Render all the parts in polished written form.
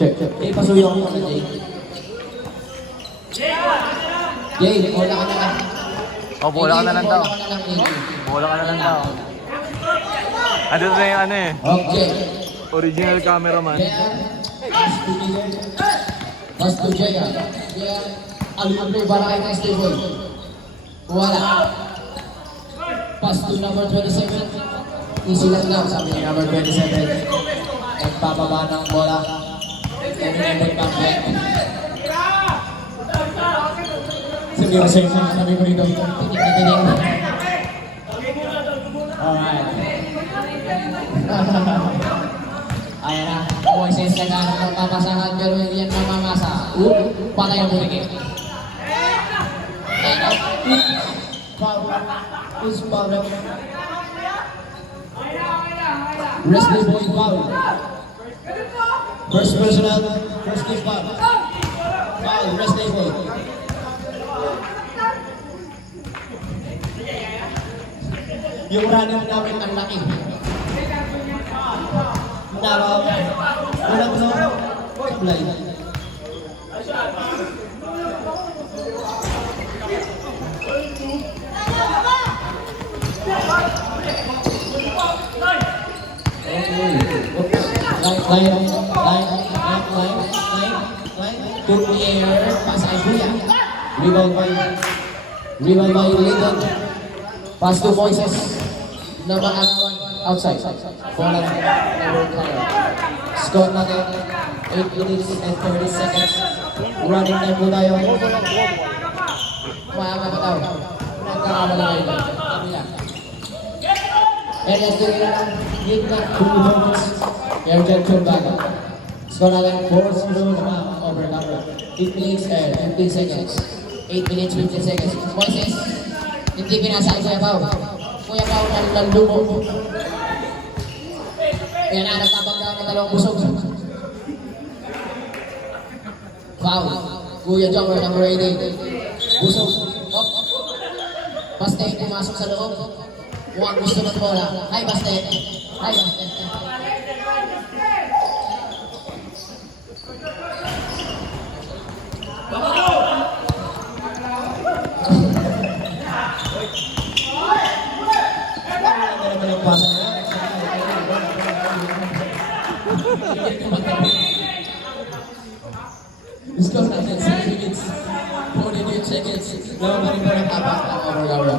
Check. Pasuyo ako sa Jay. Jay, bola ka na lang. Oh, bola ka na lang daw. Bola ka na lang daw. Ano na yung ano eh? Okay. Original cameraman. Pass to Jay. Alumni Barakay ng stable. Wala. Pass to number 27. Easy lang lang, sabi ni number 27. Nagpapaba ng bola. Nag-remember back back. Sabi ko sa'yo, sabi ko rito. Tinig. Alright. Ayan na. Moises naghanap ng papasahan pero hindi yan mamamasa. Patay ang burigit. Ayan na. Foul. Who's foul? Wesley Boy foul. First personal, first team foul. Foul, Wesley Boy. Yung runner namin ang laki. Walang no, supply. Line. Put the air, pass ay Kuya. Rebound by Lidon. Pass to Moises. Number 1 outside. Bola number color. Score natin 8 minutes and 30 seconds. Running time po tayo. Makakapataw. Nagkakamala kayo. Kabila. Elias Dura. Hit na 2 points. Airjet Chumbaga. Score natin 4-0 naman over number. 8 minutes and 15 seconds. 8 minutes 15 seconds. Moises. Hindi pinasaan Kuya Pao. Kuya Pao nalumo. Yan na, nagkabangga ng dalawang busog. Foul. Kuya Jumper, number 18. Busog. Baste, pumasok sa loob. Mukhang gusto ng bola. Hi, Baste. Score natin 6 minutes 42 seconds. Naman pa rin tapak ng over.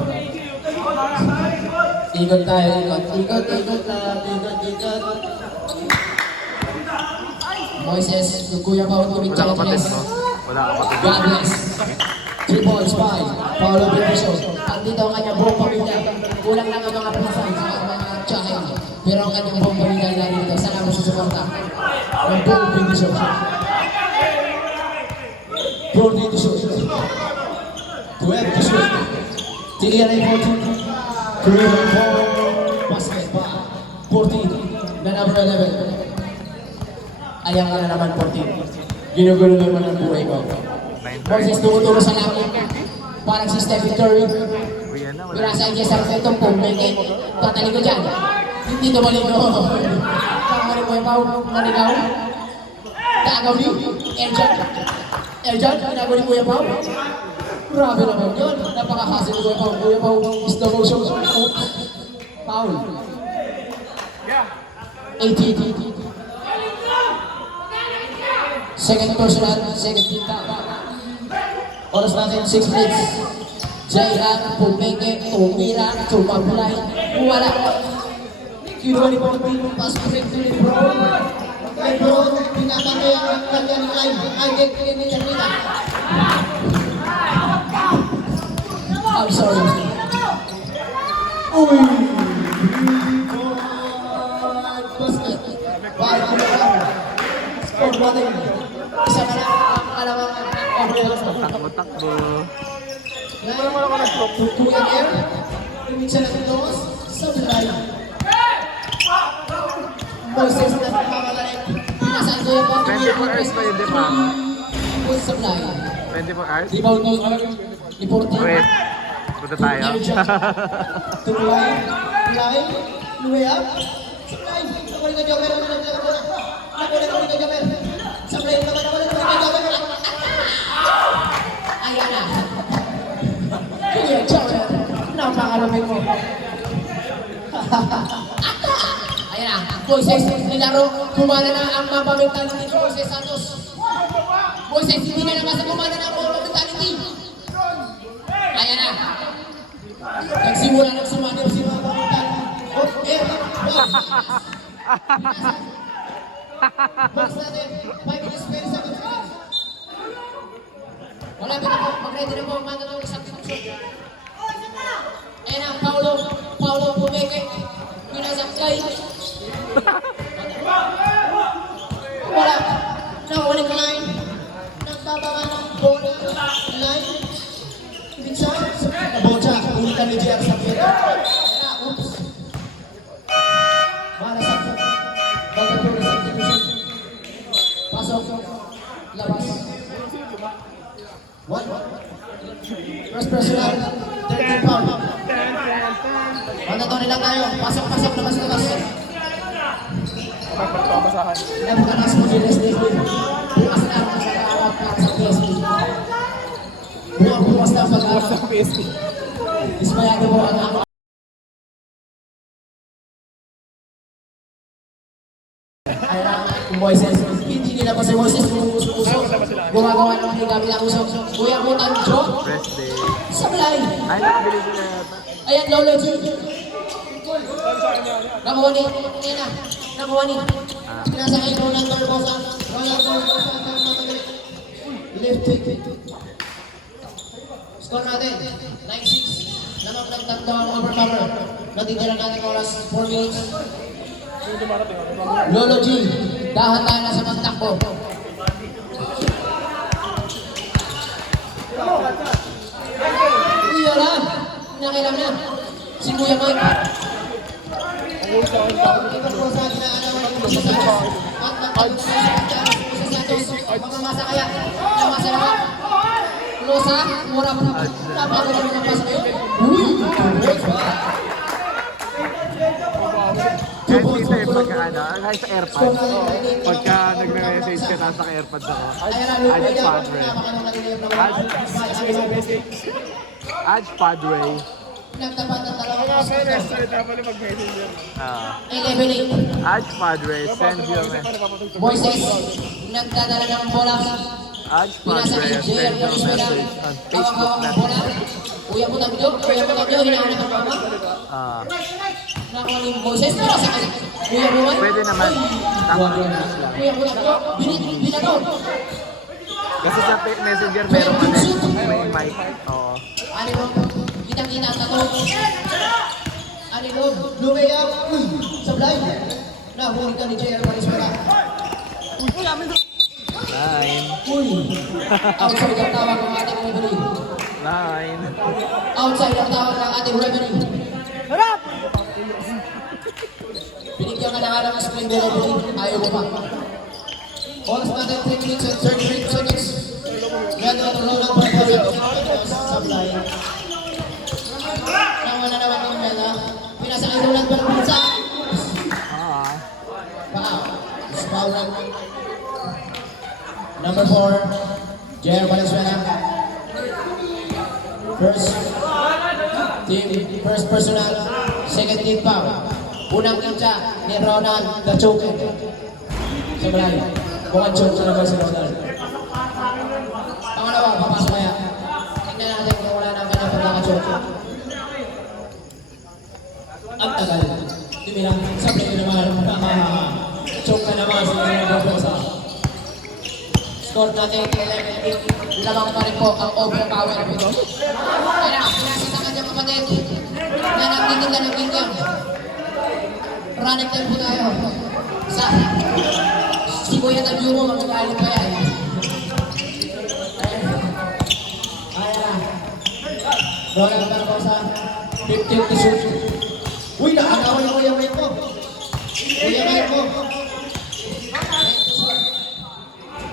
Ikot tayo, ikot. Moises, Kuya Pao tumidya ka tres. God bless. 3 points, 5. Paolo Bendicio. Andito ang kanyang buong pamilya. Kulang lang ang mga pinsan sa mga tsahin. Pero ang kanyang buong pamilya ay narito. Salamat sa suporta ng buong Bendicio. 14 to shoot. 12 to shoot. TNA 14. Career 4. Basket pa. 14. Na number 11. Ayan ka na naman 14. Ginugulo naman ang buhay ko. Moises tumuturo sa langit. Parang si Stephen Curry. Pinasa ang Jessar Fetong po. Tatali ko dyan. Hindi tumalik ko. Kamari mo yung pao. Naligaw. Taagaw ni Eljan, ginagawa ni Kuya Pao. Grabe naman yun. Napakahasin ni Kuya Pao. Kuya Pao is the motion. Foul. 18. Second personal, second team foul. Oras natin 6 minutes. Jaihan, pumeke, tumira, tumabulay, wala. Kinuha ni Bobby, pass break to Lebron. Lebron, pinapatay ang kanyang line. Ay, ganyan nila. I'm sorry. Uy! Basket. Para kumakaw. Score natin. Isa na lang ang kalamangan. Takbo-takbo. Tutuyan air. Imiksa natin Thomas. Sablay. Moises na pamamalarin. Pinasaan ko yung 24 hours pa yun, di ba? Sablay. 24 hours? Rebound mo. Iporti. Wait. Punta tayo. Tulay. Tulay. Luwe up. Sablay. Nakulit na Joker. Nakulit na Joker. Sablay. Nakulit na Joker. Ayan na. Kaya Joker. Napakalamig mo. Ayan na. Moises. Nilaro. Kumana na ang mapamentality ni Moises Santos. Moises. Hindi na naman sa kumana na ang mapamentality. Ayan na. Nagsimula ng sumaniw si mga pamutan. Box natin. 5 minutes, 20 seconds. Wala ba na po? Mag-ready na po ang mga ng isang tinusyon. Ayan na, Paulo Pumeke. Pinasakay. Wala. Nakawaling ka line. Nagbababa ng bola. Line. Ibigsa. Nabocha. Ulitan ni JR sa pito. Oops. Manasakot. Bagal po na substitution. Pasok. Labas. One. First personal. 13 pound. Manatoni lang tayo. Pasok. Labas. Nabukanas mo si Leslie. Bukas na ang masarap para sa PSG. Bukas na ang pag-aaral sa PSG. Ismayado mo ang ako. Ayan, Moises. Hindi nila pa si Moises usok. Gumagawa ng mga gamit ang usok. Kuya mo tanjo. Rest day. Sablay. Ay, nakabili ko na yata. Ayan, Lolo G. Nakuha ni. Nakuha ni. Nasa kay Ronald Barbosa. Left kick. Score natin. 9-6. Lamang ng tatlo ang overcomer. Natitira natin oras 4 minutes. Lolo G. Dahan-dahan na sa pagtakbo. Iyo na. Nakilam na. Si Kuya Mike. Mamamasa kaya. Namasa naman. Losa. Mura pa. Napagod ng pasa kayo. Uy! Kahit dito eh, pagka ano, kahit sa AirPods, pagka nagme-message ka tapos naka-AirPods ako, Aj Padre. Nagtapat ng dalawang Aj Padre, send you a message. Moises, nagdadala ng bola. Aj Padre, send you a message on Facebook Messenger. Kuya mo tagyo, hinahanap ang mama. Nakuha ni Moises, pero sa akin. Kuya mo man. Pwede naman. Tama yung news lang. Kuya mo tagyo, binatod. Kasi sa Messenger meron ka may mic. Oo. Ano mo, kitang-kita ang tato. Ano mo, lumaya, sablay. Nahuli ka ni JR Valenzuela. Line. Outside ang tawag ng ating referee. Line. Outside ang tawag ng ating referee. Harap! Binigyan ka na nga ng spring referee. Ayaw mo pa. Oras natin 3 minutes and 33 seconds. Yan ang Ronald Barbosa. Sablay. Nawala naman ng Mela. Pinasa kay Ronald Barbosa. Wow. Foul lang. Number 4, JR Valenzuela. First personal, second team foul. Unang kinsa ni Ronald the Choker. Sablay. Mukhang joke na naman si Ronald. Pangalawa, papasok kaya. Tingnan natin kung wala na kanya pagkaka-joke. Ang tagal. Tumira, sabi ko naman, joke na naman si Ronald. Score natin 11-8. Lamang pa rin po ang overpower. Kaya, pinasita ka dyan kapatid. Na nagtingin. Running time po tayo. Si Kuya Tadyumo, magagalit pa yan. Ayan. Roland Barbosa, 15 to shoot. Uy, nakagawa yung Kuya Mike mo. Kuya Mike mo.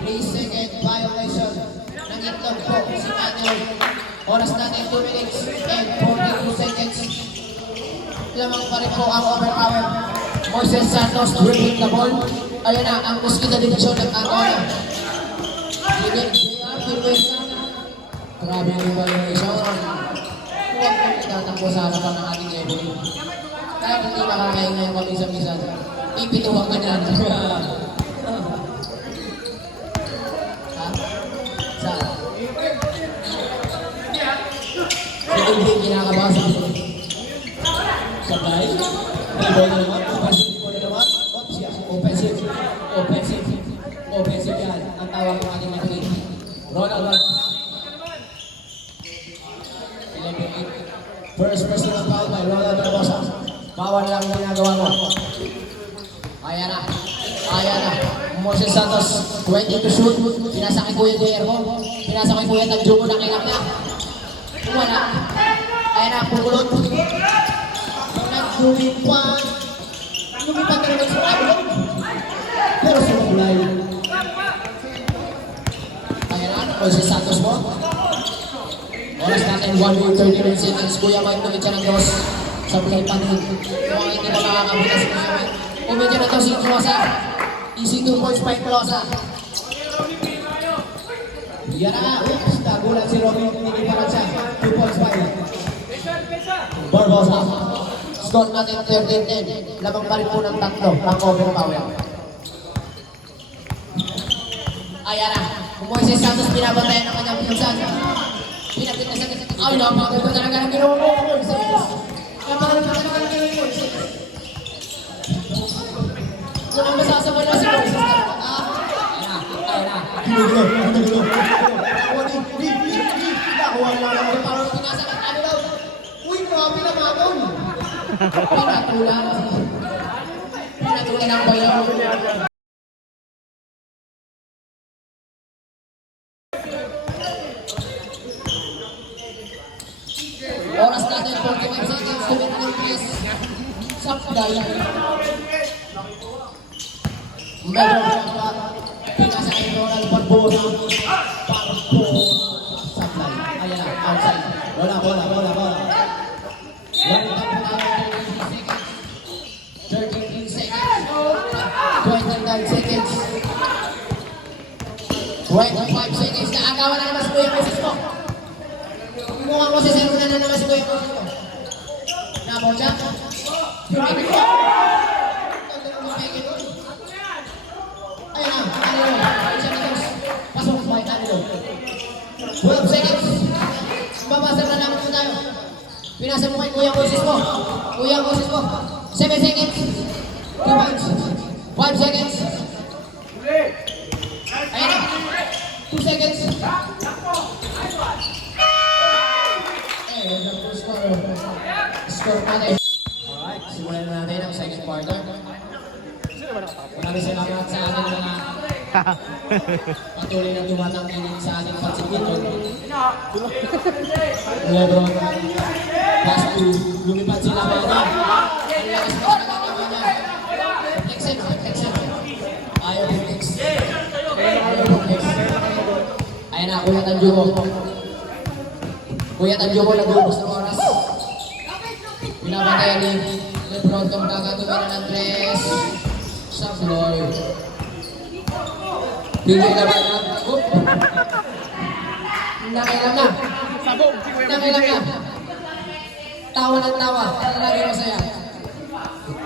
3-second violation. Nangitlog po si Manuel. Oras natin 2 minutes and 42 seconds. Lamang pa rin po ang overpower. Moises Santos dribbling the ball. Ayun na, ang Mosquito Division nag-agaw na. Ligid, JR, Pilwesa. Grabe yung violation. Huwag mo itatakbo sa harapan ng ating level. Kahit hindi makakahinga yung pag-isa-isa. Ipituwag ka dyan. Saan? Sige, hindi kinakabasa. Sabay. Rebound na naman. Offensive yan. Ang tawag ng ating natin. Ronald. 11-8. First personal foul by Ronald Barbosa. Bawal lang yung ginagawa mo. Ayan na. Moises Santos. 20 to shoot. Pinasa kay Kuya Guillermo. Pinasa kay Kuya Tadyumo. Nakilap na. Wala. Ayan na. Pugulot. Lumipad. Lumipad na naman sa kablo. Pero sa kulay. Ayan na. Moises Santos mo. Oras natin 1:39 seconds. Kuya Mike tumit siya ng dos. Sa play panin. Mukhang hindi ba makakabutas si Kuya Mike. Umidya na ito si Closa. Easy 2 points by Closa. Yan na nga. Oops. Nagulat si Robin. Hindi pa siya. 2 points by Barbosa. Score natin 13-10. Lamang pa rin po ng tatlo. Ang overpower. Ayan na. Moises Santos pinabantayan ng kanyang pinsan. Pinagpitasan. Ay, napakaganda talaga ng ginawa mo, Moises. Napakaganda talaga ng ginawa mo, Moises. Kung ang masasabay na si Moises talaga. Ayan na. Ginugulo. Nakuha lang ang parang pinasan. Ano daw? Uy, grabe na maton. Pinatulan ang bayaw. Oras natin 45 seconds to win ng press. Sapday. Meron pa. Pinasa kay Ronald Barbosa. Parpo. Sapday. Ayan na, outside. Wala. 13 seconds. 29 seconds. 25 seconds. Naagawan na naman si Kuya Moses mo. Mukhang mo si Zero na naman si Kuya Moses mo. Nabot siya. Pumigil ko. Ayan na. Pasok. May tanilo. 12 seconds. Babasa na naman po tayo. Pinasa mo kay Kuya Moses mo. 7 seconds. 2 points. 5 seconds. Ayan na. 2 seconds. Score natin. Alright, simulan na natin ang second quarter. Maraming salamat sa ating mga patuloy na tumatangkinig sa ating pagsipitol. Lebron, pass to, lumipad sila ba na? Ang lakas pa sa nagawa niya. Protection. Ayaw protect. Ayan na, Kuya Tadyumo. Kuya Tadyumo, nag-ubos ng oras. Pinapatay ni Lebron kung kakatumin ng tres. Sabloy. Bigay na ba na? Nakilang na. Tawa ng tawa. Lagi masaya.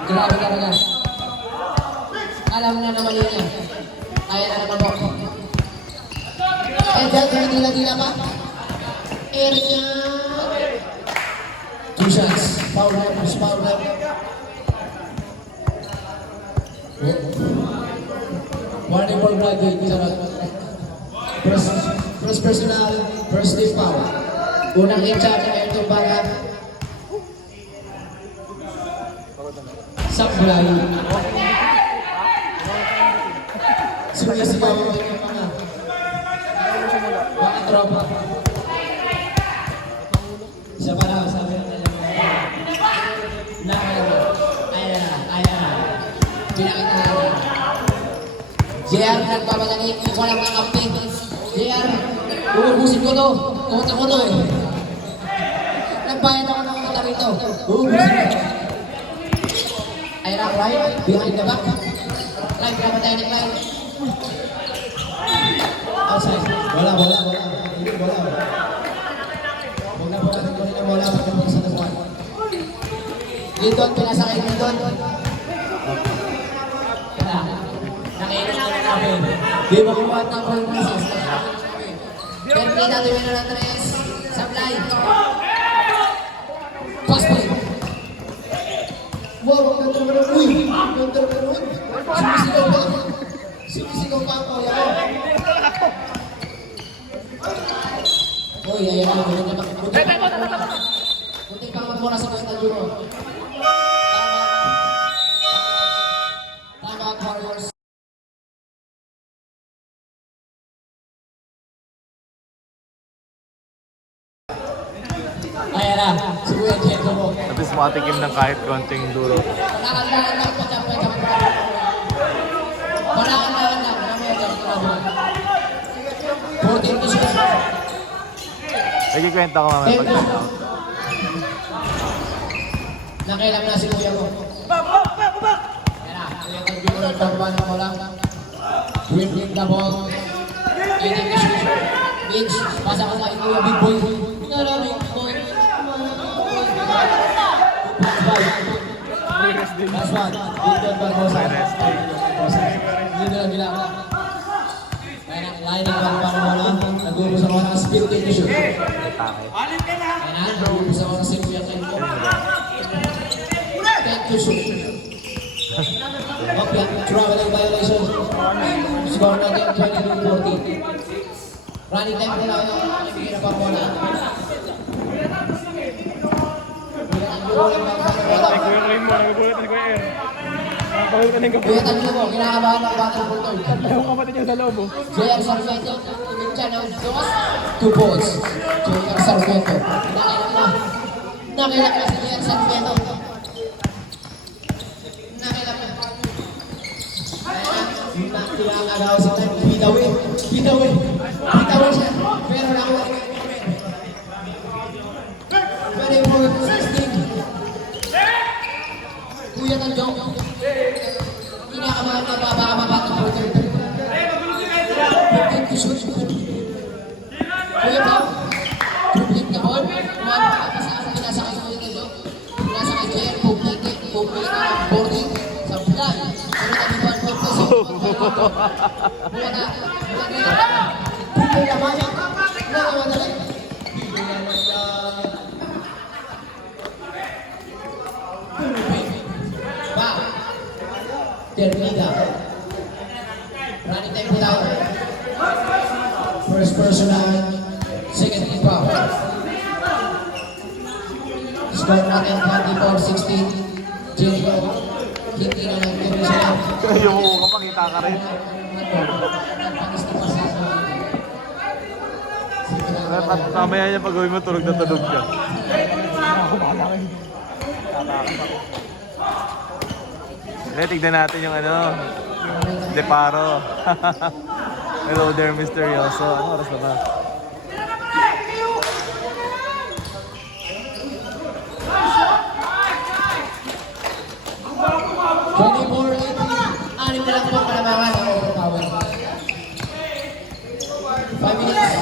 Grabe talaga. Alam na naman yun yan. Ayan na naman po. And then, tumitila-tila pa. Area. 2 shots. Foul line, foul line. Warning for Bradley. First personal, first team foul. Unang in-charge ay ito para Sablay. Sumisigaw ang mga tropa. Isa pa lang, sabi na nila. Ayan. Pinakita na. JR, nagpapadali. Walang kakampi. JR, uubusin ko to. Kumunta ko to eh. Nagbayad ako ng kumunta rito. Uubusin ko. Ayan ang right, behind the back. Right, kaya tayo ng right. Outside. Wala. Hindi, wala. Huwag na po natin ko rin ang wala. Pagkakas sa nasukan. Lindon, pinasakay ng Lindon. Kaya, nakainom na rin namin. Di ba kumahat ng ball process? Pero kita tuwin na ng tres. Sablay. Pass play. Wow, ang ganda naman. Uy, ang ganda naman. Sumisigaw pa. Sumisigaw pa ang kuya ko. Uy, ayan na. Buti pa magmura sa Costa Juro. Tama ang Warriors. Ayan na. Si Kuya Jento mo. At least makatikim ng kahit konting duro. Panakandaan lang. Panakandaan lang. 14 to 6. Nagkikwenta ko mamaya pag Nakailang na si Kuya ko. Ayan na. Kuya ko dito ng pagbahan mo lang. Winning the ball. Eating the shoot. Mitch. Pasa ko kay Kuya Big Boy. Big Boy. Last one. Dito Barbosa. Dito lang ginagawa. Kaya na, lining para mo lang. Nag-uubos ako ng speed take the shoot. Kaya na, nag-uubos ako ng simple at tempo. Take the shoot. Okay, traveling violation. Score natin 22-40. Running time ko lang yung ibigay na Barbosa. Kuya Tagli mo, kinakabahan ng batang bultog. Yung kapatid niya sa loob, oh. JR Sargento, ibigyan ng 2 balls. JR Sargento, nakilak na si JR Sargento. Nakilak na. Nakilakagaw si Tagli, bitawin siya, pero nakuha ka. Very important 16. Kuya Tanjong, kinakabahan ka baka mabatang bultog. Kuya ba? Public na ball. Pinasa kay Kuya Tanjong. Pinasa kay JR, public na boarding sa flag. Pero nabibuan po po sa buwan na. Public na bayan. Nakawa na lang. Termina. Running time po daw. First personal, second team foul. Score natin 24-16. Jericho. Hindi na lang kami sila. yung kapakita ka rin. Mamaya niya pag gawin mo, tulog na tulog ka. Tignan natin yung ano, Deparo. Hello there, Misteryoso. Ano oras na ba? Anim na lang po ang kalamangan ng overpower. 5 minutes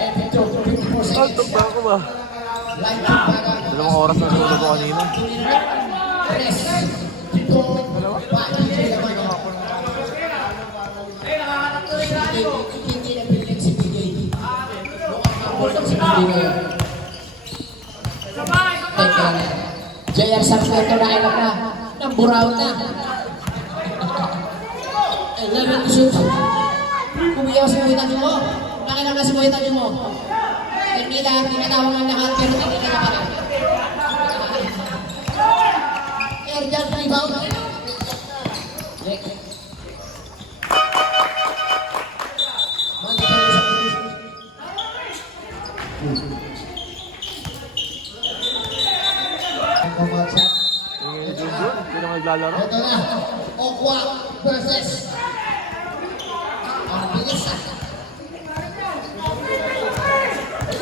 and 54 seconds. Tugtog ba ako ba? Line kick baga. Dalawang oras na sunod ko kanina. Press. Ito. Pati. Hindi na yun. Teka na. JR Sarmiento na ilang na. Nang buraw na. 11 to shoot. Kumiyaw si Moita mo. Nakilang na si Moita mo. Tinila, tinatawag ang lahat pero tinila na pala. Air jump rebound. Yung Junjun, hindi na maglalaro. Ito na, Okwa versus ang bilis ah.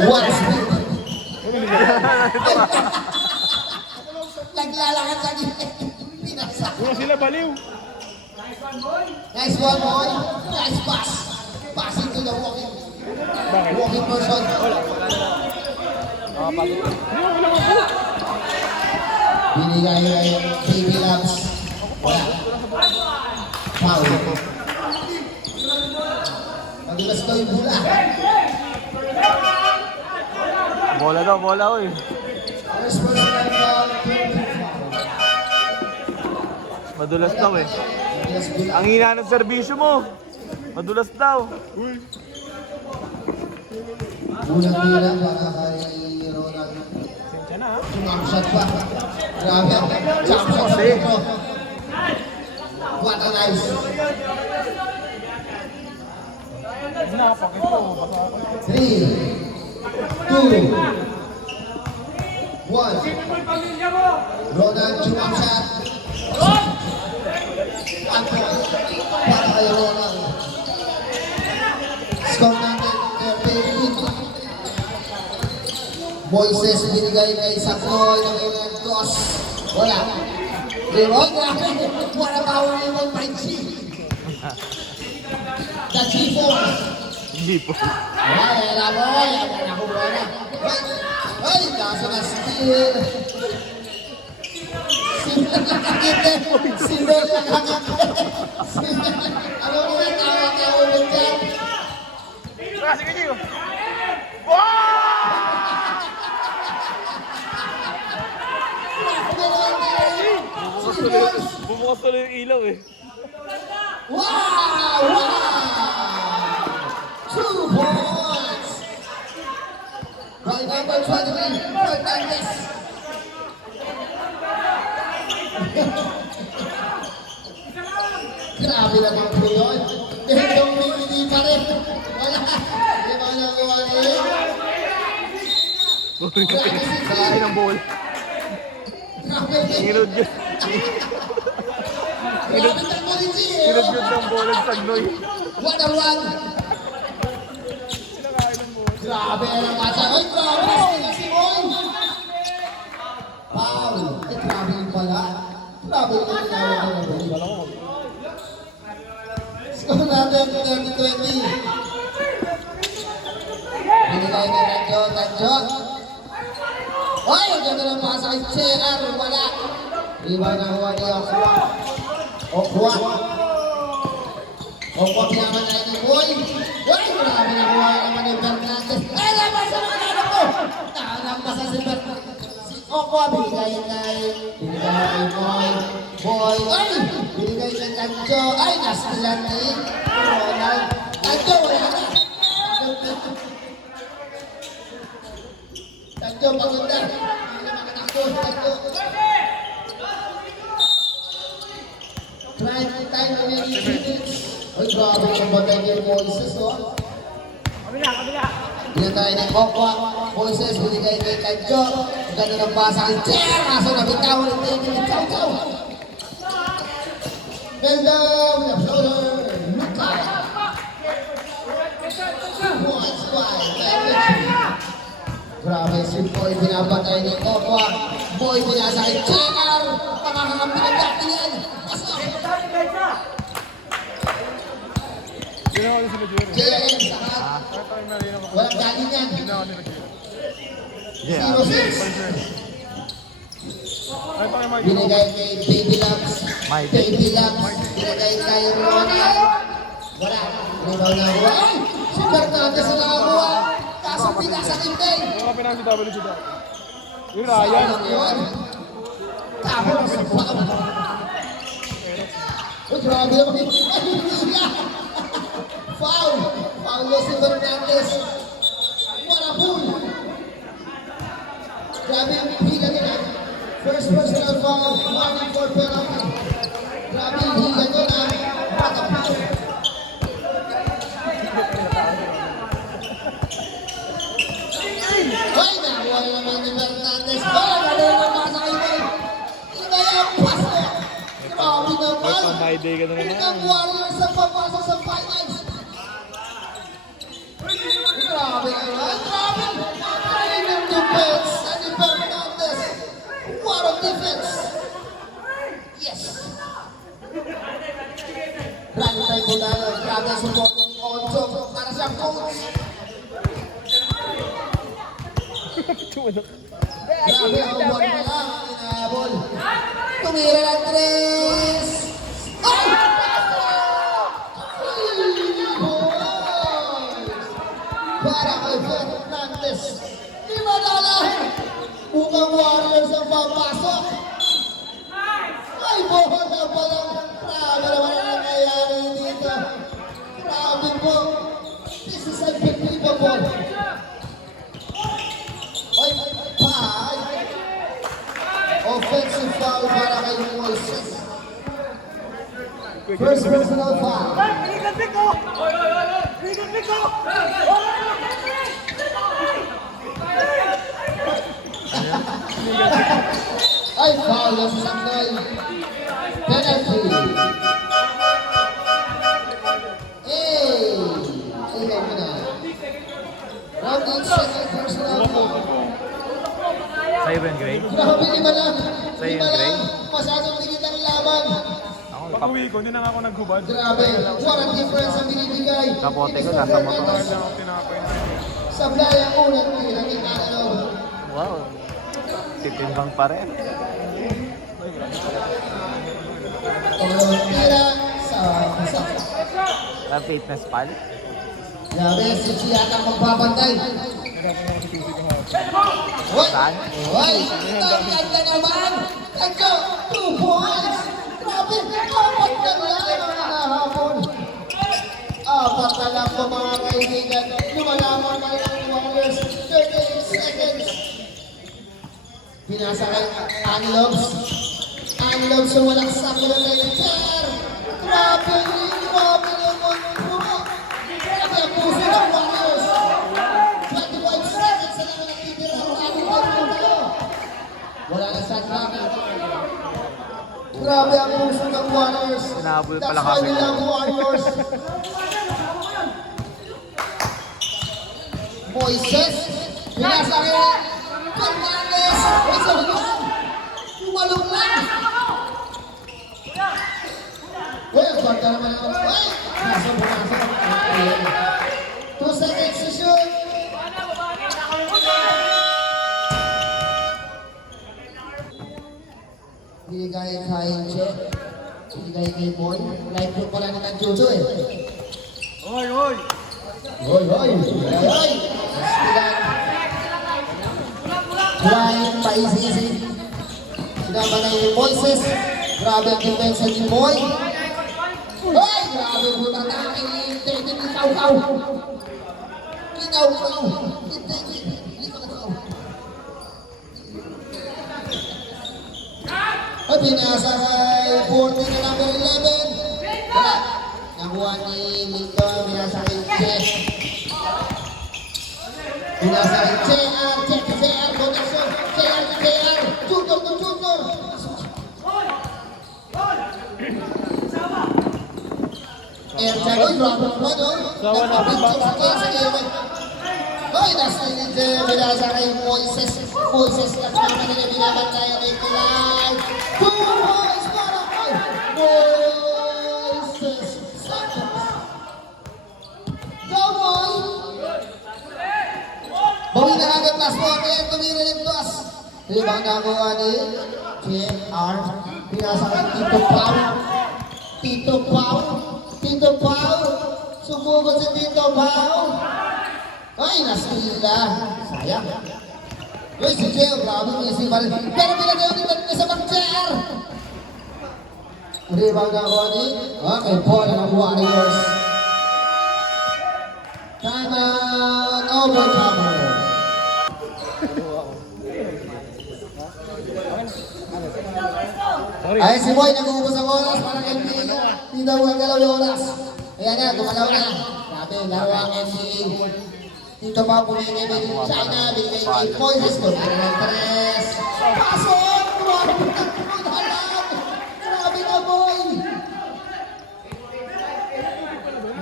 What speed? Naglalakad sa gilid. Pinasa. Una sila baliw. Nice one, boy. Nice pass. Passing to the walking person. Binigay kay Baby Labs. Wala. Foul. Madulas ko yung bula. Bola oy. First personal foul. Madulas daw eh. Madulas bula. Ang hina ng serbisyo mo. Madulas daw. Bulang-bulang baka kay Ronald. Sensya na ha. Jump shot pa. Grabe. Jump shot sa dito. What a nice. Napakit ko. 3, 2, 1. Ronald jump shot. 1 point. Para kay Ronald. Score natin. Moises binigay kay Saknoy ng ilang toss. Wala. Leroy, grabe. Wala power level 5G. The G4. Hindi po. Ay, alam mo. Yan ako wala. Ay, kaso na steal. Si Bel nakakit. Ano mo yung tawa-tawa dyan? Sige, Gio. Bumukas tuloy yung ilaw eh. Wow! Wow! 2 points! Right number 23, Fernandez. Grabe naman po yun. Dehong hindi pa rin. Wala. Hindi ba nakuha rin? Kakain ng bowl. Grabe. Hinod yun. Grabe takbo rin siya. Hinod yun ng bowl ng Sagnoy. What a run! Grabe ang mata. Ay, grabe! Sila si Boy! Foul! Eh, grabe yung pala. Grabe yung tinawag ko na Boy. Score natin, 30-20. Binigay na Tanjo. Ay, ang ganda ng pasa kay CR. Wala. Iba na huwa ni Okwa. Okwa pinamatay ni Boy. Ay, grabe na huwa naman ni Fernandez. Ay, laban sa mga anak ko. Nakalambasa si Fernandez. Si Okwa binigay kay Boy. Boy. Ay, binigay kay Tanjo. Ay, nasilan ni Ronald. Tanjo, wala na. Tanjo, maganda. Hindi naman katakbo. Tanjo. Try time na yung minutes. Ay, grabe yung batay ni Moises, no? Kabila. Binatay ng Okwa. Moises, binigay kay Tanjo. Ang ganda ng basa kay Chair. Kaso nabitawan ng tayo ni Chow. Belda with a floater. Luka. 2 points by grabe si Boy, binapatay ni Okwa. Boy, binasa kay Chair. Makakakampi ng dati yan. Ginawa din sila Jerry. JM, sakat. Walang galing yan. Ginawa nila Jerry. Yeah. 0-6. Ay, pa kay Mike. Binigay kay Baby Labs. Mike. Baby Labs. Binigay kay Ronald. Wala. Rebound na huwa. Ay! Si Fernandez na nakakuha. Kaso pinasa sakit din. Mga pinag-double si Dad. Yung Ryan. Sayang yun. Tapos sa foul. Oh, grabe naman. Ay, hindi niya. Foul. Paulo si Fernandez. What a fool. Grabe yung higa nila. First personal foul. Warning for penalty. Grabe yung higa nila. What a foul. Ay, nakuha naman ni Fernandez. Oh, galing ang pasa kay Boy. Iba yung paso. Grabe naman. My day ka na naman. Ang Warriors sa pagpasok sa finals. Grabe naman. Grabe. Galing ng defense. Ni Fernandez. What a defense. Yes. Rally tayo po tayo. Grabe ang support ng Onjo. Para siyang coach. Grabe ang buwan na lang. Inahabol. Tumira ng tres. Ay! Para kay Fernandez. Di madala. Mukhang Warriors ang papasok. Ay, bohon na palang. Grabe naman ang nangyayari dito. Grabe po. This is unbelievable. Ay, pay. Offensive foul para kay Moises. First personal foul. Ay, foul ang Sandoy. Penalty. Ay, ikaw mo na. Round 8, second personal foul. Sa'yo ba yung gray? Grabe, lima lang. Sa'yo Lima yung gray? lang. Masyadong tigit ang laban. Ako, Pag-uwi ko, hindi na ako naghubad. Grabe. What a difference ang binibigay. kapote ko, nasa motor. Kaya lang ako tinapay na. Sablay ang unang tira ni Manalo. Wow. Titimbang pa rin. Tira sa isa. Sa fitness pal. Grabe, si Chiata magbabantay. Hoy! Saan? Hoy! Ang ganda naman! Kanyo! 2 points! Grabe! 4 na lang ang nahapon! 4 na lang po mga kaibigan. Lumalaman na yung Warriors. 38 seconds. Pinasa kay Anlobs. Anlobs yung walang saklo na yung chair. Grabe! Grabe naman po! Grabe ang puso ng Warriors! 25 seconds na lang natitira. Grabe tayo po tayo. Wala na sa traffic. Grabe ang puso ng Warriors. Hinahabol That's pala why kasi. we love Warriors. Moises. Pinasa kay Fernandez. Isa lang. Tumalong lang. Uy, ang ganda naman ako. Uy! Pumasok. 2 seconds to shoot. Binigay kay Che. Binigay kay Boy. Light group pala ni Jojo eh. Hoy, hoy! Hoy, hoy! Hoy! Brian Paisisi. Sinama na yung Moises. Grabe ang depensa ni Boy. Hoy! Grabe po tatake ni David Likaw-kaw. Likaw-kaw. Likaw-kaw. Ay, pinasa kay 14 na number 11. Wala. Nakuha ni Lito. Pinasa kay Che. Pinasa kay JR. Check to JR. Connection. JR to JR. Tutor to tutor. Air check. Uy, grabe naman, oh. Nagpapicture sa kaya sa game. Uy, nasa ni Je. Pinasa kay Moises. Moises na naman nila binabantayan ni Pilay. 2 points para kay Moises Santos. Go, boy! Bawi na agad last ball. Kaya tumira ng toss. Diba ang nagawa ni JR? Pinasa kay Tito Pau. Tito Pau. Tito Pau. Sumugod si Tito Pau. Ay, nasila. Sayang. Uy, si Jeo, grabe mo yung simbal. Pero pinagawa ni sa mag-chair. Rebound ng Ronnie. Okay, bola ng Warriors. Time out, overcomer. Ay, si Boy, nag-uubos ang oras. Parang NBA na. Hindi daw gagalaw yung oras. Ayan na, gumalaw na. Sabi, laro ang NBA. Dito pa pumigay ng China, bigay kay Moises ko. Tres. Pasok! Grabe na halang! Grabe na, Boy!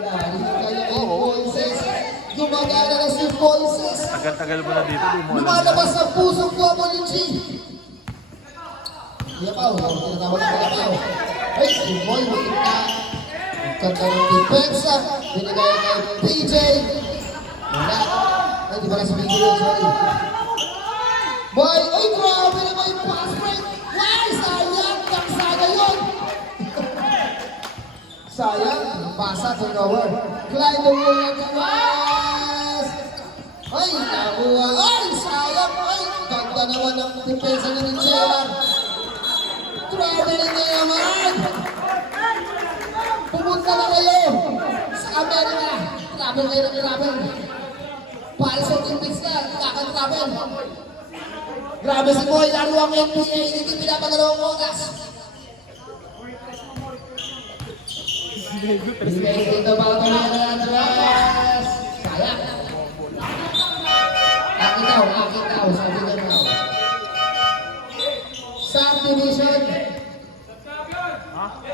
Yan, hindi kayo kay Moises. Gumagana na si Moises. Tagal-tagal mo na dito, di mo alam. Lumalabas ang pusong ko mo, Lindsay. Yapaw, tinatawag ng Yapaw. Ay, si Boy, matik na. Ang ganda ng depensa. Binigay kay PJ. Wala. Ay, di pala si PJ yun, sorry. Boy, ay, grabe na may pass break. Ay, sayang. Kaksada yun. Sayang. Pasa, turnover. Clyde the Wool ng Kamas. Ay, nakuha. Ay, sayang. Ay, ganda naman ng depensa ni Richard. Grabe na niya naman! Pumunta na kayo sa Amerika! Travel kayo ng travel! Para sa Olympics na, kakan-travel! Grabe si Boy, laro ang NBA, hindi pinapagalawang oras! Bigay dito ba ito na Andres? Sayang! Akin daw, sabi ka na. Subdivision.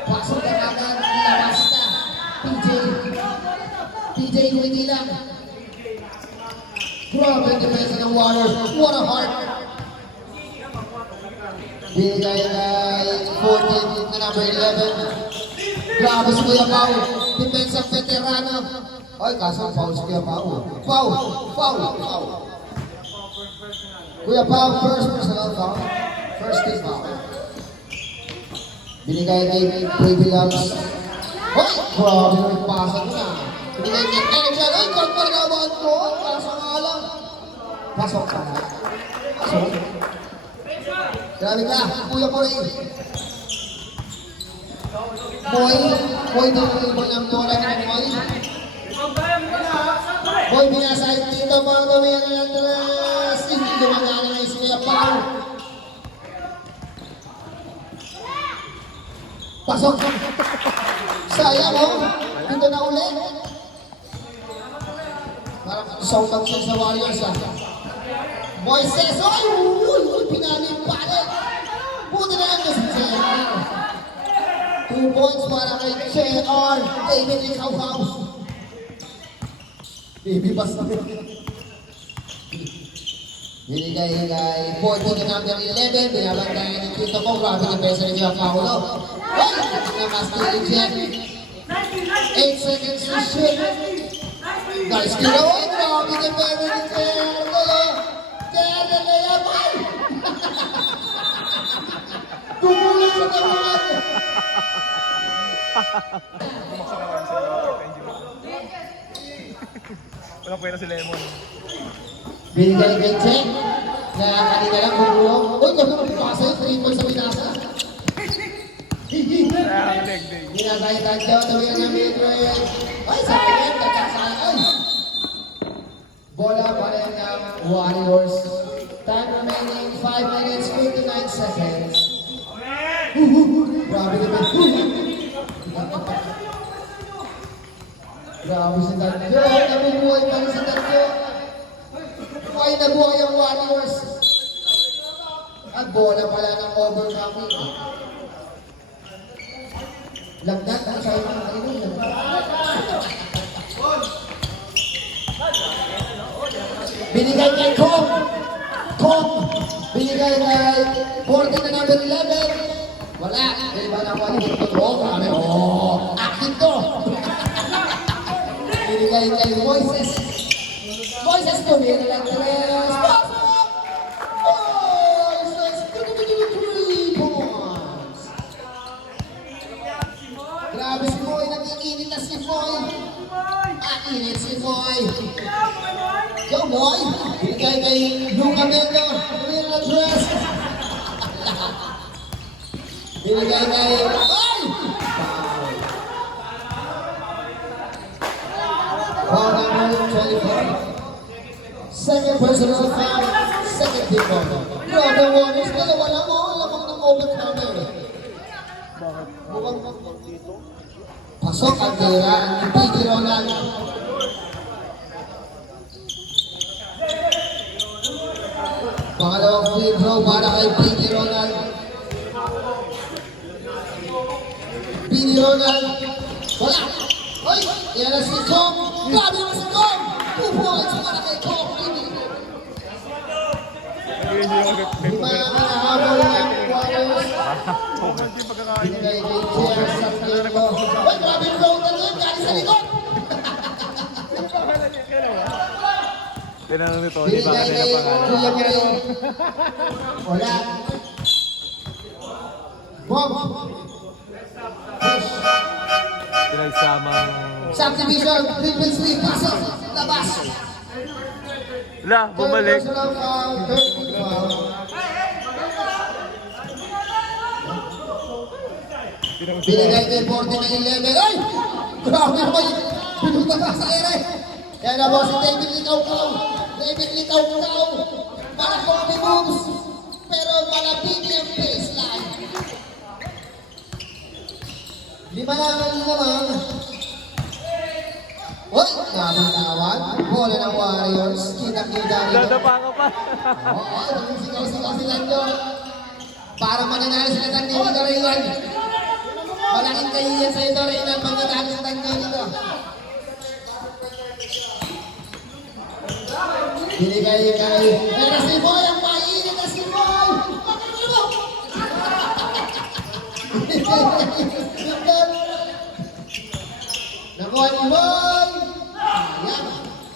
Pasok na agad, nilabas na. PJ Guitila. Grabe ang depensa ng Warriors. What a heart. Bigay kay 14 na number 11. Grabe si Kuya Pao. Depensa veterano. Ay, kaso foul si Kuya Pao. Foul. Kuya Pao, first personal foul. First team foul. Binigay kay Baby Loves. Hoy! Grabe na yung pasa ko na. Binigay kay Angel. Ay, kontra na ba ko? Kaso nga lang. Pasok ka na. Pasok. Grabe ka. Kuya po rin. Boy daw yung iba ng bola ng Boy. Boy, binasahit dito mga gawin ng Andres. Hindi gumagana na yung Kuya Pao. Pasok! Sayang oh! Dito na uli! Parang sound out siya sa Warriors ah. Moises! Ay! Uy! Pinaling palit! Buti na lang kasi JR. 2 points para kay JR. David Ikaw-Haw. Baby basta. Binigay kay 14 na number 11. Binabantayan ni Tito ko. Grabe na pesa ni Gia Paolo. Ay! Namas to eject. 8 seconds to shoot. Nice kilo. Ay! Grabe na pesa ni Terno. Terno na yaman. Tumulo sa naman. Bumaksak na kami sa lapit. Walang pwera si Lemon. Binigay kay Jack na kanina lang bumuo. Uy, gano'n ang pasa yung 3 points sa binasa. Ang leg day. Binasay tayo, tawin ng mid-range. Ay, sayang, nagkasayang. Ay! Bola pa rin ng Warriors. Time remaining 5 minutes, 59 seconds. Grabe naman. Grabe si Tadyo. Nabubuhay pa rin si Tadyo. Buhay na buhay ang Warriors. At bola pala ng overcoming. Lagnat ang sa'yo ng kainin. Binigay kay Kong. Binigay kay 14 na number 11. Wala. Iba na wala dito. Grabe. Akin to. Binigay kay Moises. Moises to. Binigay lang tres. Moises. 3 points. Grabe si Boy. Nag-iinit na si Boy. Init si Boy. Boy, binigay kay Luca Mendo, Luis Rodriguez. Binigay kay... Ay! Foul number 24. Second personal foul, second team foul. Grabe, Warriors, dalawa lang mo, lamang ng overtime. Mukhang pasok ang tira ni Piggy Ronald. Pangalawang free throw para kay Piggy Ronald. Piggy Ronald. Wala. Ay, yan na si Kong. Grabe na si Kong. 2 points para kay Kong. Lima ang nahabol ng Warriors. Binigay kay Chair sa Piero. Ay, grabe yung flow na doon. Kali sa likod. Tinanong ni Tony baka Binigay nila kay pangalan. Kuya Mary. Wala. Bob. Push. Pinagsamang... Subdivision. Triple sweep. Pasok. Labas. La, bumalik. Personal foul, third team foul. Binigay kay 40-11. Ay! Grabe naman yun. Pinunta ka sa ere. Kaya na boss, David Likaw-Kaw. David Likaw-Kaw. Malakong may moves. Pero malapit yung baseline. 5 naman. Uy! Naman. Bola ng Warriors. Kita-kita nito. Dadapa ka pa. Oo, sigaw-sigaw si Lando. Para mananalo sila sa Nini Dorayan. Malaking kahiyan sa ito, Reynan, pag natalo sa Tanyo dito. Binigay kay... Pero si Boy, ang mainit na si Boy! Nakuha ni Boy! Ayan.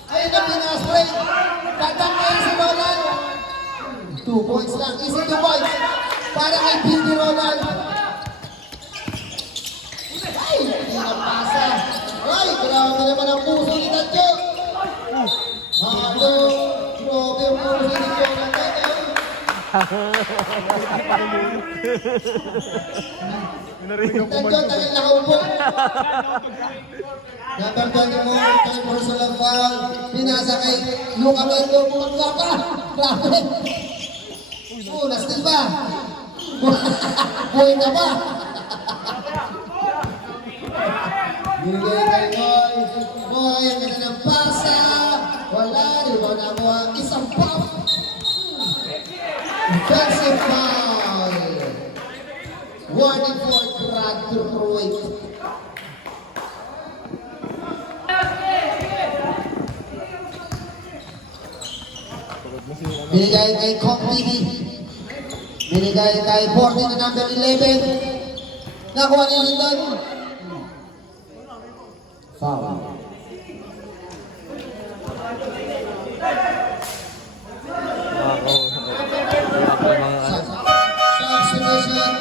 Ayun na pinaspray. Tatang kayo si Ronald. 2 points lang. Easy 2 points. Para kay Piggy Ronald. Ay! Hindi na pasa. Ay! Grabe naman ang puso ni Tanyo. Halo! Grabe ang puso ni Jonathan. Tanyo, tagal nakaupo. Number 24, third personal foul. Pinasa kay Luca Mendo. Bumagka pa. Grabe. Na-steal ba? Buhay ka ba? Binigay kay Noy. Noy, ang ganda ng pasa. Wala, di ba na mo ang isang pop? Defensive foul. Warning for Brad Pruitt. Binigay kay Kong Pidi. Binigay kay 40 na number 11. Nakuha ni Lindon. Foul. Ako. Ako mga ano. Substitution.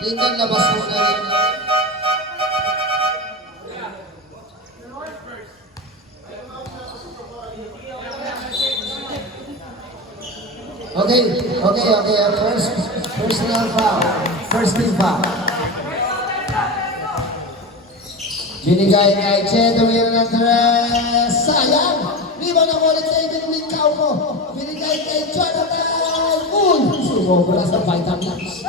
Lindon labas muna rin. Okay. Personal foul. First team foul. Binigay kay Cheto Mirandres. Sayang! Lima na ulit sa ibig lingkaw mo. Binigay kay Jonathan. Uy! Sumobra sa vitamins.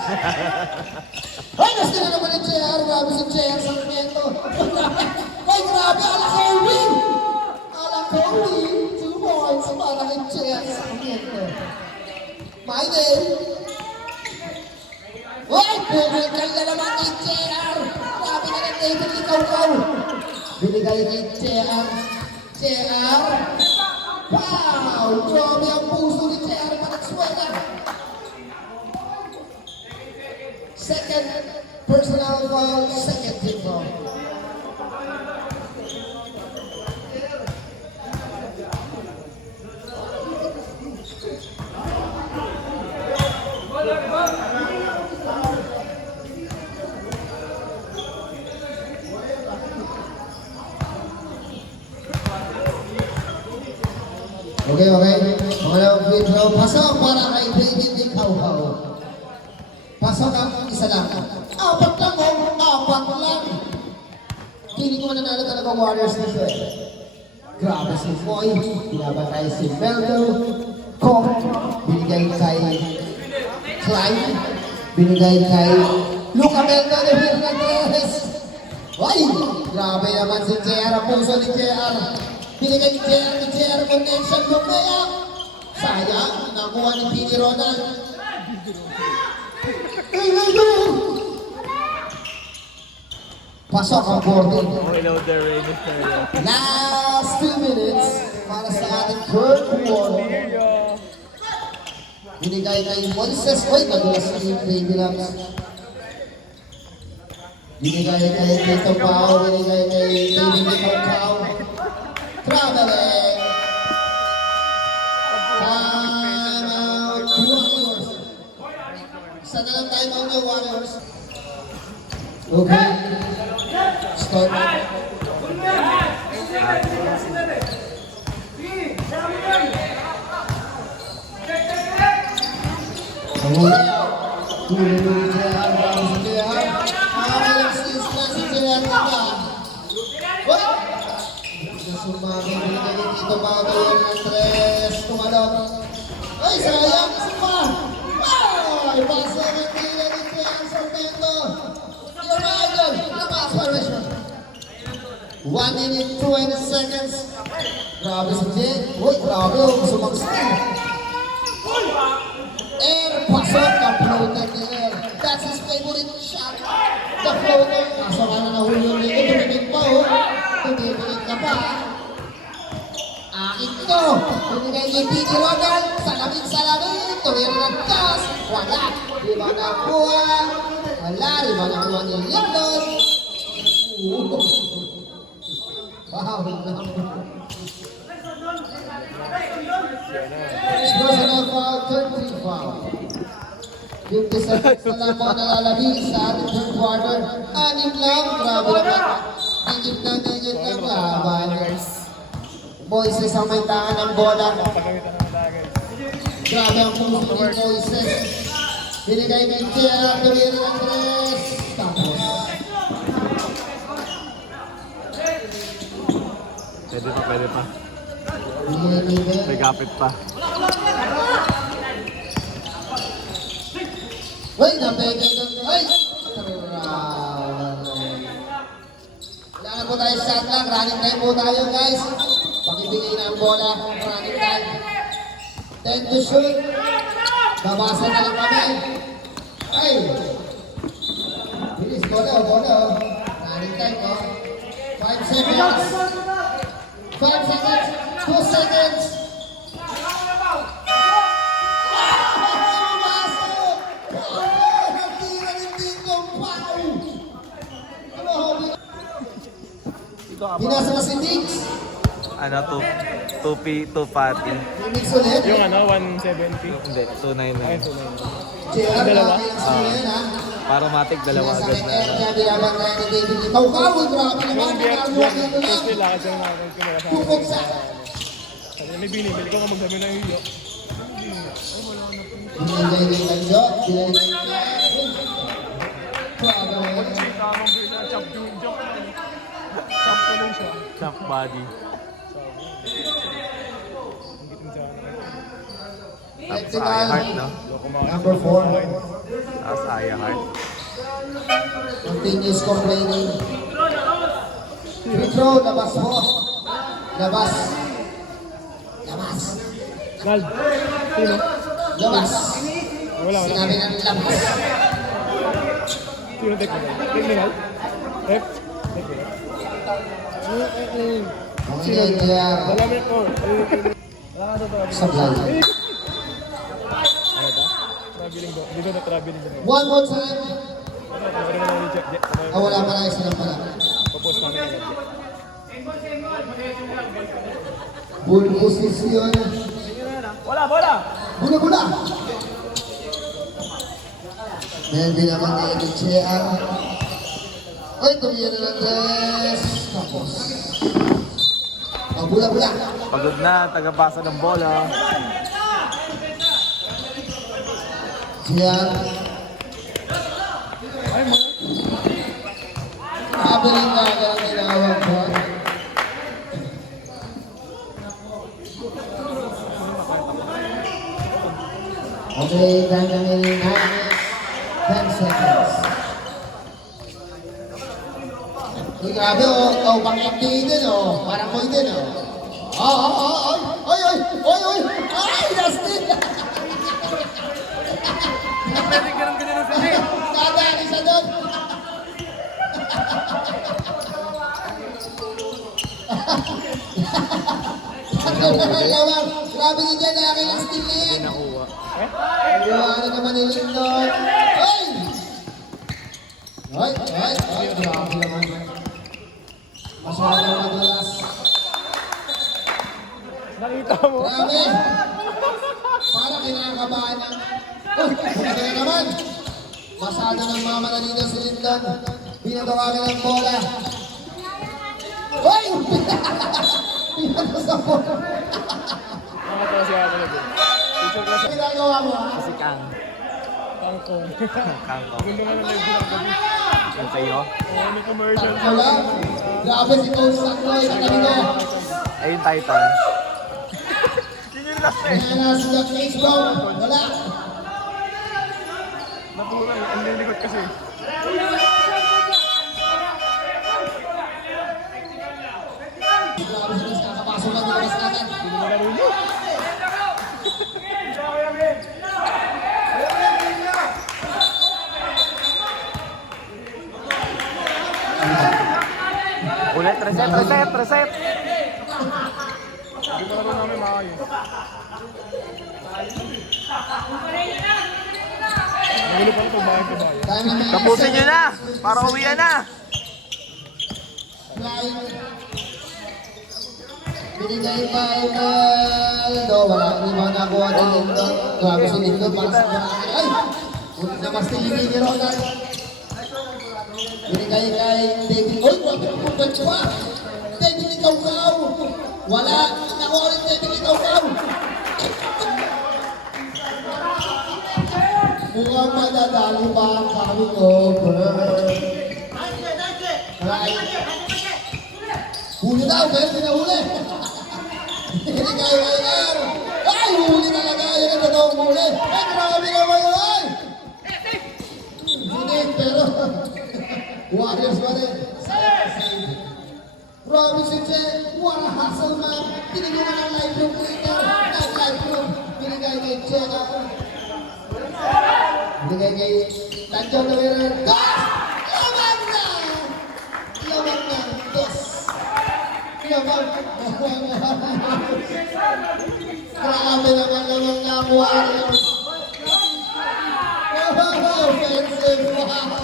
Ay, nasti na naman yung JR. Grabe si JR sa Sarmiento. Ay, grabe! Alakawin! Alakawin! 2 points para kay JR sa Sarmiento. My name. Uy! Bumikal na naman kay JR. Grabe na ng David Likaw-Kaw. Binigay kay JR. JR. Wow! Grabe ang puso ni JR Panagswela. Second personal foul, second team foul. Okay, okay. Pangalawang free throw. Pasok para kay David Ikaw-Haw. Pasok ang isa lang. Apat lang, oh. Apat lang. Feeling ko nanalo talaga Warriors nito eh. Grabe si Foy. Binabatay si Meldo. Kong. Binigay kay Clyde. Binigay kay Luka Meldo de Fernandez. Ay! Grabe naman si JR. Ang puso ni JR. Binigay ni JR connection. Lumaya. Sayang. Nakuha ni Pini Ronald. Pasok ang boarding. Hello there, Mr. Yosef. Last 2 minutes para sa ating third quarter. Binigay kay Moises. Oy, nadulas si Baby Labs. Binigay kay Tito Pao. Binigay kay Baby Pao. Traveling. Time out. Warriors. Isa na lang time out ng Warriors. Okay. Start. Ay, sayang! Isa pa! Ay, basa ng tila ni Kuya Sarmento! Your idol! Labas, formation! 1 minute, 20 seconds. Grabe si Jen. Uy, grabe oh. Sumagsting. Air, pasok ang floater ni Air. That's his favorite shot. The floater. Kaso ka na nahuli yung ligo. Tumibig pa oh. Tumibig ka pa. Akin to. Binigay ni Pini Ronald. Salamin. Tumira ng taas. Wala. Di ba nakuha? Wala. Di ba nakuha ni Lindon? Wow. Personal foul, 30 foul. 50 seconds na lang po nalalabi sa ating third quarter. Anim lang, grabe naman. Digit lang laban. Moises ang may tangan ng bola. Grabe ang puso ni Moises. Binigay kay Tia, Tumir Andres. Tapos. Pwede pa. Binigay. May kapit pa. Uy, napeke doon. Uy! Wala na po tayo sa shot lang. Running time po tayo, guys. Pakibigay na ang bola. Running time. 10 to shoot. Babasa na lang kami. Ay! Bilis, bola. Running time, oh. 5 seconds. 5 seconds. 2 seconds. Binasa ka si Mix. Ano, 2 pati. Mix ulit. Yung ano, 170. Hindi, 299. Ayun, tunay. JR, Dalawa? laki ang sila ha. Para matik, dalawa agad na. Kaya binaban tayo ni David Ikaw-Haw. Grabe naman. Yung beer, Nakaluwa dito lang. first nila, kasi naman kinuha sa Tukod sa... akin. May binibili ko kung magsabi ng iyo. Binigay ni Kanjo. Binigay ni Kanjo. Tamang bila, chop yung joke. Chop tuloy siya. Chop body. Ang gitin sa akin. Tapos Aya Heart, no? Number 4. Tapos Aya Heart. Continuous complaining. Free throw. Labas mo. Labas. Gal, sino? Labas. Wala. Sinabi ng labas. Sino technical? Technical? Rep? Technical. Sino kaya Dalamit ko. sablay? Ano ba? Traveling do. Dito na traveling do. One more time. Pwede mo na reject. Wala pa na isa lang pala. Popost namin agad. Bull position. Bola! Bula. Melvin naman ni JR. Ay, tumira ng Andres. Tapos. Bula-bula. Pagod na, tagapasa ng bola. Yan. Kabeling ka ang tinawag ko. Okay, dahil 10 seconds. Uy, grabe, oh, pang-FD din, oh. Parang ko din, oh. Oy! Ay, Dustin! Pwede ganun ganyan sa akin. Dadaan isa doon. Grabe din dyan, aking ang steal na yan. Nakuha. Ano naman ni Lindon? Ay! Grabe naman. Masyadong madulas. Nakita mo? Grabe! Parang kinakabahan ng... Kumita na naman! Masyado ng mamadali na si Lindon. Binatawagan ng bola. Hoy! Pinato sa bola. Ano to si Ate Lebo? Teacher ko siya. Pinagawa mo, ha? Si Kang. Kangkong. Kangko. Gundo nga ng live ng gabi. Yan sa'yo. Oo, may commercial. Wala? Grabe si Coach Sandoy sa tabi ko. Ayun, Titan. Yun yung last eh. Ayan na sila Facebook. Wala. Napura, ang lilikot kasi. Grabe si Coach, kakapasok lang nilabas natin. Hindi mo laro yun. Ulit, reset. Hindi ko laro namin maayos. Nagulo pa ito, bahay ko bahay. Dahil may mga Tapusin nyo na! Para uwian na! flying. Binigay kay Maldo. Wala, hindi mo nakuha ni Lindon. Grabe si Lindon, para sa mga... Ay! Huwag na mas tingin ni Ronan. Binigay kay David. Uy, grabe ang pupunta pa! David Ikaw-Kaw! Wala! Nakuha rin David Ikaw-Kaw! Mukhang madadali ba ang coming over? Right. Huli daw, pero pinahuli. Hindi kayo ngayon. Ay, huli talaga. Yan ang totoong huli. Ay, grabe naman yun. Hindi, pero Warriors pa rin. Grabe si Che. Wala hassle man. Pinigyan na ng live room dito. Ng live room. Pinigay kay Che. Binigay kay Tanjong na meron. Laman na! Laman na! Dos! Laman! Grabe naman naman na ang Warriors! Offensive! Wow!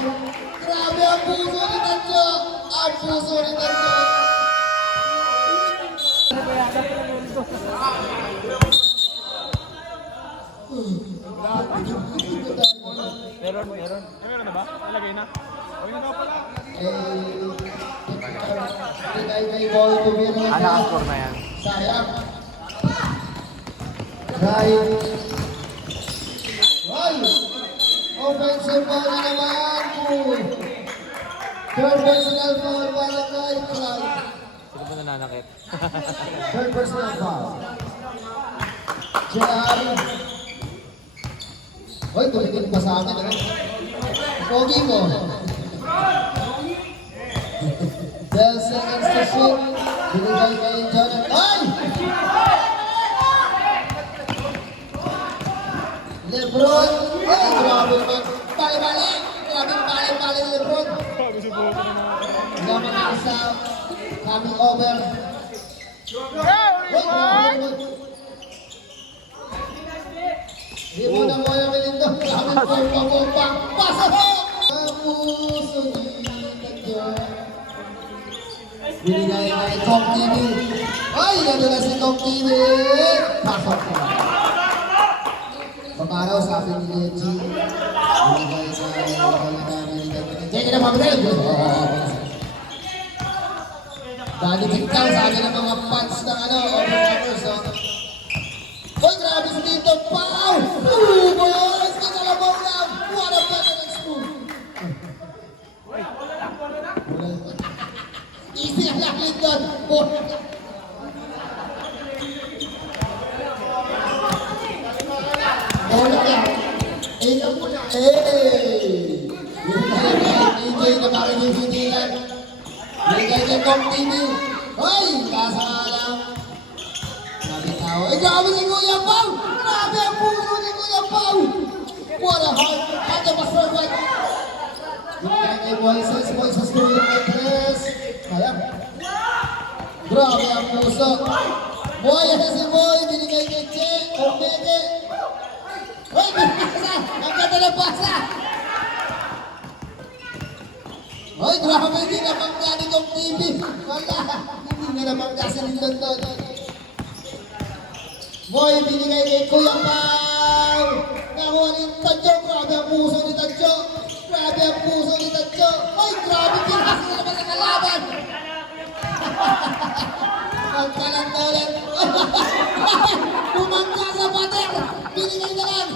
Grabe ang puso ni Tanjong! Ang puso ni Tanjong! Meron. Meron na ba? Nalagay na? O yun na pala. Pinay kay Boy Tubiro. Anak ang score na yan. Sayang. Right. Right. Offensive ball na naman. Third personal foul para kay Clyde. Sino ba nananakit? Third personal foul. Jerry. Hoy, tulitin pa sa akin. Ano? Pogi mo. 12 seconds to shoot. Binigay kay Jonathan. Ay! Lebron. Ay, grabe naman. Bali-bali. Grabe bali-bali ni Lebron. Bago si Boto na mga. Naman na isa. Coming over. Ay, grabe naman. Di mo na mo na Melindo. Grabe pompa. Pasok! Kapuso ni Tanjong. Binigay kay Tom TV. Ay, ganda na si Tom TV. Pasok na. Pagkaraw sa akin ni Lechi. Binigay sa Check it out, mga Dali tiktaw, sabi ng mga fans ng overcomers, no? Uy, grabe si Tito Pao! Boys, kinalabaw lang! What a better next move! Easy ang laklit doon! Bola lang! DJ na parang yung hindilan. Bigay niya kong TV. Hoy! Kasa nga lang. Sabi tao. Grabe si Kuya Pao! Grabe ang puso ni Kuya Pao! What a heart! Kaya pa survive. Bigay kay Moises. Moises Kuya kay Tres. Kaya. Grabe ang puso. Boy, si Boy. Binigay kay Che. Omega. Hoy! Pasa! Ang ganda ng pasa! Hoy, grabe, hindi na mangga nitong TV. Wala, hindi na mangga sa Lindon doon. Boy, binigay kay Kuya Pao. Nakuha ni Tadjo. Grabe ang puso ni Tadjo. Grabe ang puso ni Tadjo. Hoy, grabe, pinasa na naman sa kalaban. Ang kalang ulit. Bumangga sa pader. Binigay na lang.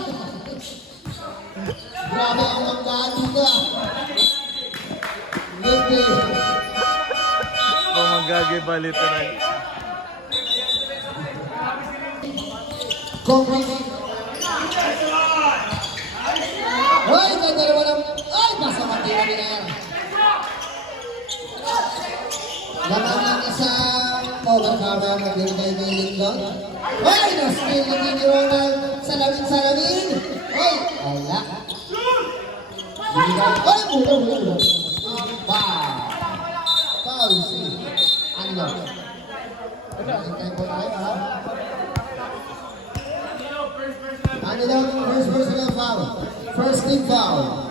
Grabe ang mangga dito. Pamagagay balit na rin. Concrete. Hoy, ganda naman ang... Ay, basta matira nila yan. Laman ng isang overcomer na binigay ni Lindon. Hoy, na-steal ni Ronald. Salamin. Hoy, wala. Hoy, mula. Foul si Anlo. Hintay po tayo, ha? Anlo, first personal foul. First team foul.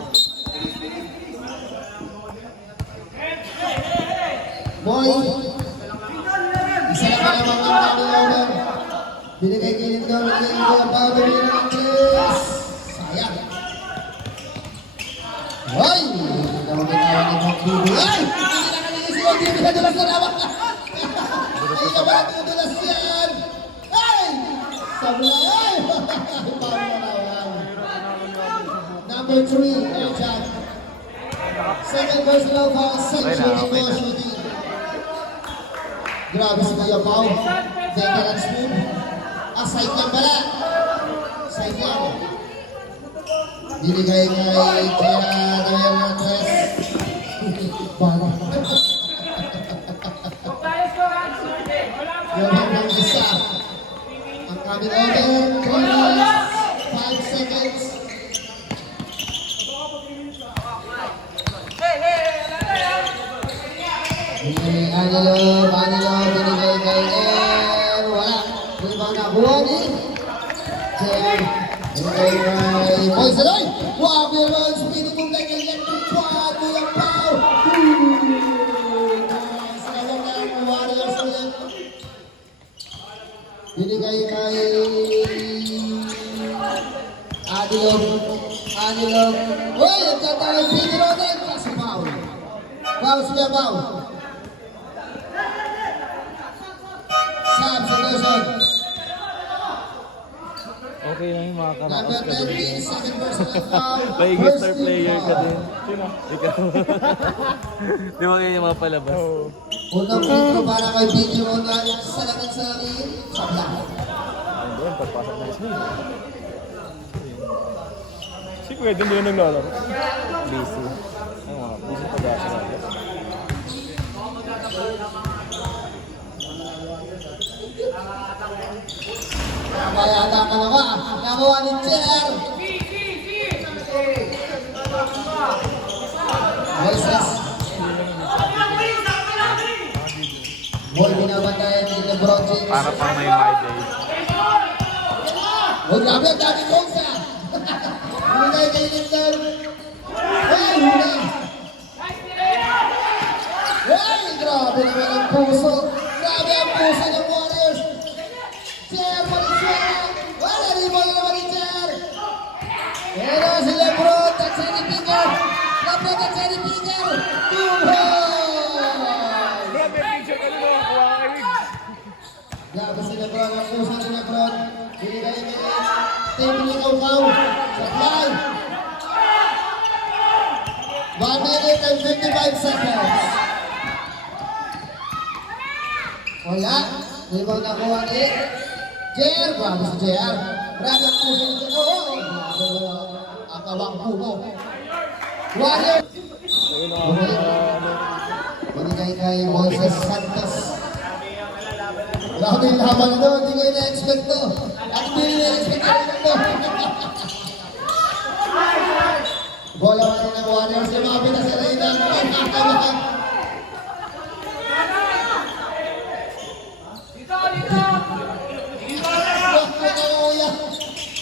Boy, isa na ka naman ang kami over. Binigay kay Lindon, para bumili ng Chris. Sayang. Hoy! Hindi na magkakawa ni Makbubo. Ay! Hindi na kanina si OTV na dulas na naman. Ay, na ba natin dulas yan? Ay! Sablay! Ay! Number 3, Richard. Second personal foul, century mo shooting. Grabe si Kuya Pao. Veteran smooth. Side lang pala. Side lang. Binigay kay Kaya Dawel Tres. Bala. Yung ng isa. Ang coming over. 3 minutes, 5 seconds. Binigay Anilo. Binigay kay Air. Wala. Rebound na buha ni Jer. Binigay kay Moiseloy. Wow, Biron. Speedy kong ganyan. Wow, Kuya Pao. Salawang na ang Warriors ulit. Binigay kay Adilog. Uy, nagtatawag Speedy Roden. Kasi Pao. Pao siya Pao. Substitution. Okay lang yung mga Number karaos ka 13, din. second personal foul. Playing First star team player ka foul. din. Sino? Ikaw. Di mo kayo mapalabas. Unang free throw para kay BJ Ronald. Salamin. Sabla. Ayun, pagpasok na ismo. Si Kuya, hindi yun naglalaro. Busy. Ay mga, busy pag-asa. Kaya nakuha. Nakuha ni Jer. Moises. Ball binabantayan ni LeBron James. Para pang may my day. Huwag grabe ang dami konsa. Binigay kay Lindon. Hey, hula. Hey, grabe naman ang puso. Grabe ang puso ng Warriors. Jer, Valenzuela. Wala rin mo naman ni Jer. Pero si LeBron, Tatsani Pinger. LeBron, Tatsani Pinger. Tumhoy! Grabe, picture ka nila. Grabe si Lebron. Ang pusa ni Lebron. Binigay ni Team Likaw-Kaw. Supply. 1 minute and 55 seconds. Wala. Rebound nakuha ni JR. Grabe si JR. Grabe ang pusa ni JR. Oo. Ang kawang puno. Warrior. Binigay kay Moises Santos. Grabe yung laban doon. Hindi ko ina-expect to. At hindi ina-expect to. Bola pa rin ng Warriors. Lumapit na sa Reyna.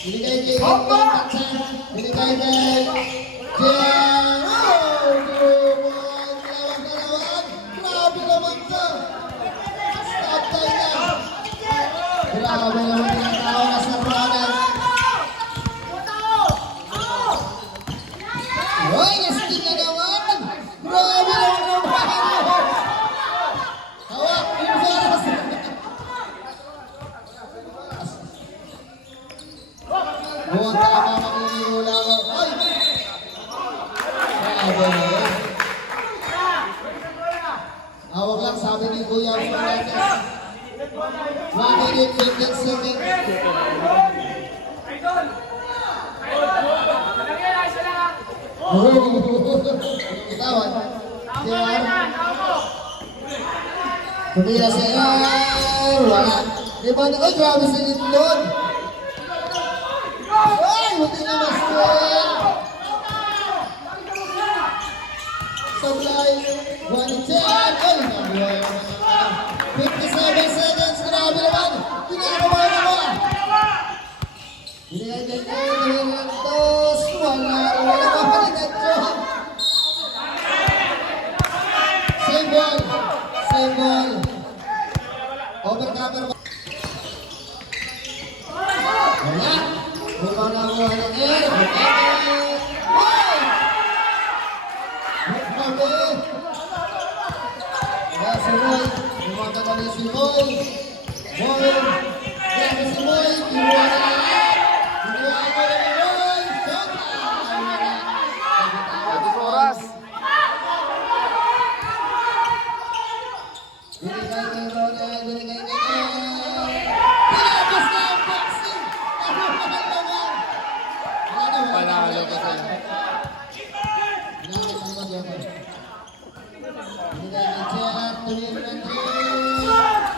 Binigay kay binigay kay Jen. Grabe naman to. Stop tayo na. Grabe naman yung tao na sa Bronan. Uy, nastig na naman. Grabe naman. Hawak, yung Zoras. Buwan ka na makikihula mo. Ay! Grabe. Hawak lang, sabi ni Kuya Fernandez. 1 minute, 15 seconds. Itawan. JR. Tumira si JR. Wala. Diba na? Ay, grabe si Lindon. Ay, buti na master. Supply. 1-10. Ay, nabuhay. 57 seconds. Grabe naman. Pinakabawa naman. Binigay kay Lantos. Wala mapalitan yun. Same ball. Same ball. Overcover. Wala. Lumang nakuha ng air. Wow! Grabe. Kaya si Moy. Lumakagani si Moy. Moy. Grabe si Moy. Kinuha na lang. Oras. Binigay kay Ronald, binigay kay Pinapos na ang boxing! Ano naman naman? Panalo ka sa'yo. Binigay kay Ronald. Binigay kay Gerard, tumira ng Gerard.